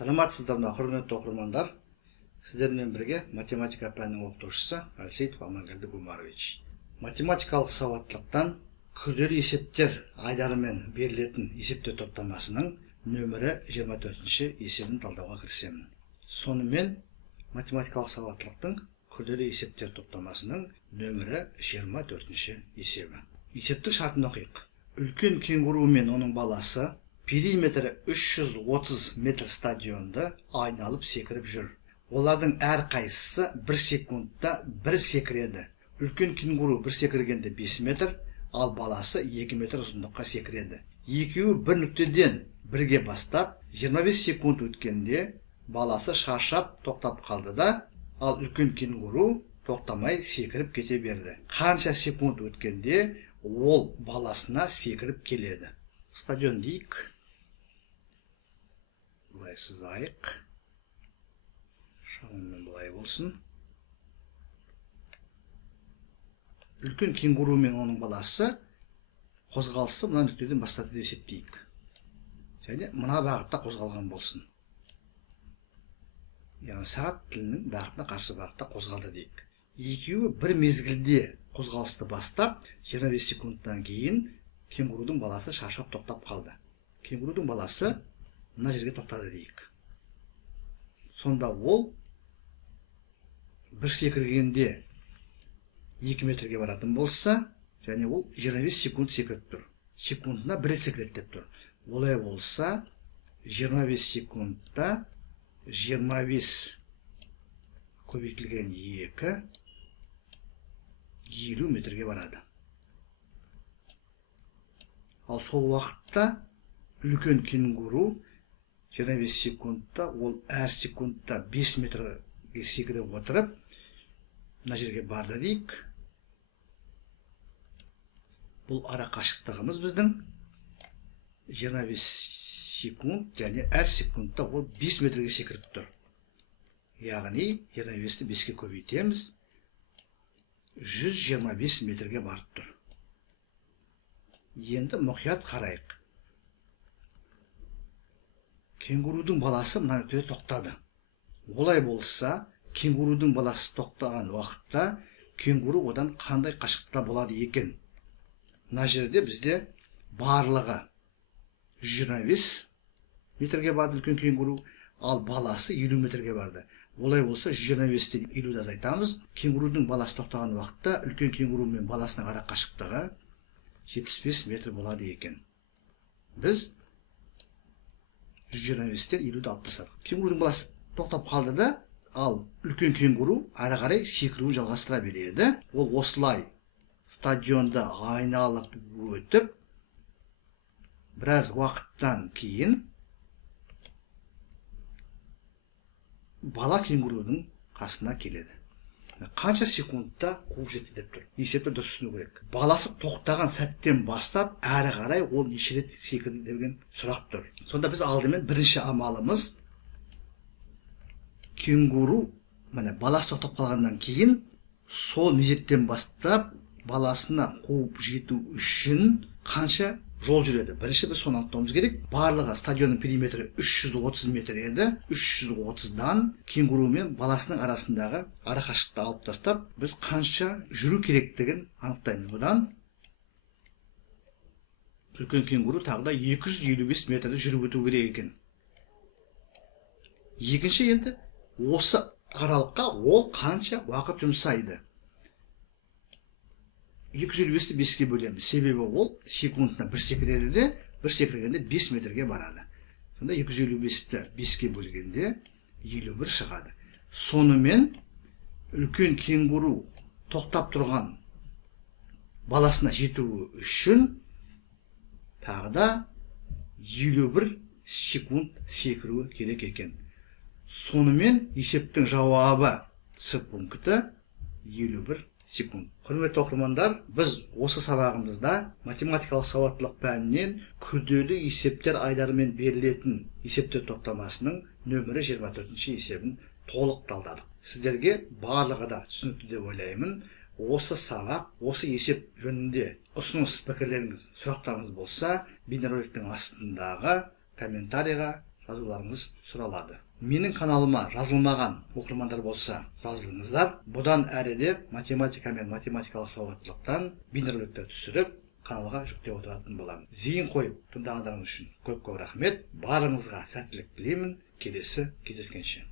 Саламатсыздар ма, құрметті оқырмандар. Сіздермен бірге математика пәнінің оқытушысы Алсейтов Амангелді Гумарович. Математикалық сауаттылықтан күрделі есептер айдарымен берілетін есептер топтамасының нөмірі 24-ші есебін талдауға кірісемін. Сонымен математикалық сауаттылықтың күрделі есептер топтамасының нөмірі 24-ші есебі. Есептік шартын оқиық. Үлкен кенгуру мен оның баласы периметрі 330 метр стадионда айналып секіріп жүр. Олардың әр қайсысы 1 секундта 1 секіреді. Үлкен кенгуру 1 секіргенде 5 метр, ал баласы 2 метр ұзындыққа секіреді. Екеуі бір нүктеден бірге бастап, 25 секунд өткенде баласы шаршап тоқтап қалды да, ал үлкен кенгуру тоқтамай секіріп кете берді. Қанша секунд өткенде ол баласына секіріп келеді. Стадион дейік. Бұлай сызайық. Шамамен бұлай болсын. Үлкен кенгуру мен оның баласы қозғалысы мына нүктеден бастады деп есептейік. Және мына бағытта қозғалған болсын. Яғни сағат тілінің бағытына қарсы бағытта қозғалды дейік. Екеуі бір мезгілде қозғалысты бастап, 25 секундтан кейін кенгурудың баласы шаршап тоқтап қалды. Кенгурудың баласы мына жерге тоқтады дейік. Сонда ол бір секіргенде 2 метрге баратын болса, және ол 25 секунд секіріп тұр. Секундына 1 секіреді деп тұр. Олай болса, 25 секундта 25 көбейтілген 2 50 метрге барады. Ал сол уақытта үлкен кенгуру 25 секундта, ол әр секундта 5 метрге секіріп отырып, мына жерге барды дейік. Бұл ара қашықтығымыз біздің 25 секунд, және әр секундта ол 5 метрге секіріп тұр. Яғни 25-ті 5-ке көбейтеміз, 125 метрге барып тұр. Енді мұқият қарайық. Кенгурудың баласы мына нүктеде тоқтады. Олай болса, кенгурудың баласы тоқтаған уақытта кенгуру одан қандай қашықтықта болады екен? Мына жерде бізде барлығы 125 метрге барды үлкен кенгуру, ал баласы 50 метрге барды. Олай болса, 125-тен 50-ді азайтамыз. Кенгурудың баласы тоқтаған уақытта үлкен кенгуру мен баласының ара қашықтығы 75 метр болады екен. Біз 125-тен 50-ді алып тастадық. Кенгурудың баласы тоқтап қалды да, ал үлкен кенгуру ары қарай секіруін жалғастыра береді. Ол осылай стадионда айналып өтіп, біраз уақыттан кейін бала кенгурудың қасына келеді. Қанша секундта қуып жетті деп тұр. Есепті дұрыс түсіну керек. Баласы тоқтаған сәттен бастап, әрі қарай ол неше рет секірді деген сұрақ тұр. Сонда біз алдымен бірінші амалымыз кенгуру, баласы тоқтап қалғаннан кейін, сол мезеттен бастап баласына қуып жету үшін қанша жол жүреді. Бірінші біз соны анықтауымыз керек. Барлығы стадионның периметрі 330 метр еді. 330-дан кенгуру мен баласының арасындағы ара қашықтықты алып тастап, біз қанша жүру керектігін анықтаймыз. Бұдан үлкен кенгуру тағы да 255 метрді жүріп өту керек екен. Екінші енді осы аралыққа ол қанша уақыт жұмсайды? 255-ті 5-ке бөлеміз. Себебі ол секундына 1 секіреді де, 1 секіргенде 5 метрге барады. Сонда 255-ті 5-ке бөлгенде 51 шығады. Сонымен үлкен кенгуру тоқтап тұрған баласына жетуі үшін тағы да 51 секунд секіруі керек екен. Сонымен есептің жауабы С пункті 51 секунд. Құрметті оқырмандар, біз осы сабағымызда математикалық сауаттылық пәнінен күрделі есептер айдарымен берілетін есептер топтамасының нөмірі 24-ші есебін толық талдадық. Сіздерге барлығы да түсінікті деп ойлаймын. Осы сабақ, осы есеп жөнінде ұсыныс пікірлеріңіз, сұрақтарыңыз болса, бейнероликтің астындағы комментарийға жазуларыңыз сұралады. Менің каналыма жазылмаған оқырмандар болса, жазылыңыздар. Бұдан әрі де математика мен математикалық сауаттылықтан бейнероликтер түсіріп, каналға жүктеп отыратын боламын. Зейін қойып тыңдағандарыңыз үшін көп рахмет. Барыңызға сәттілік тілеймін. Келесі кездескенше.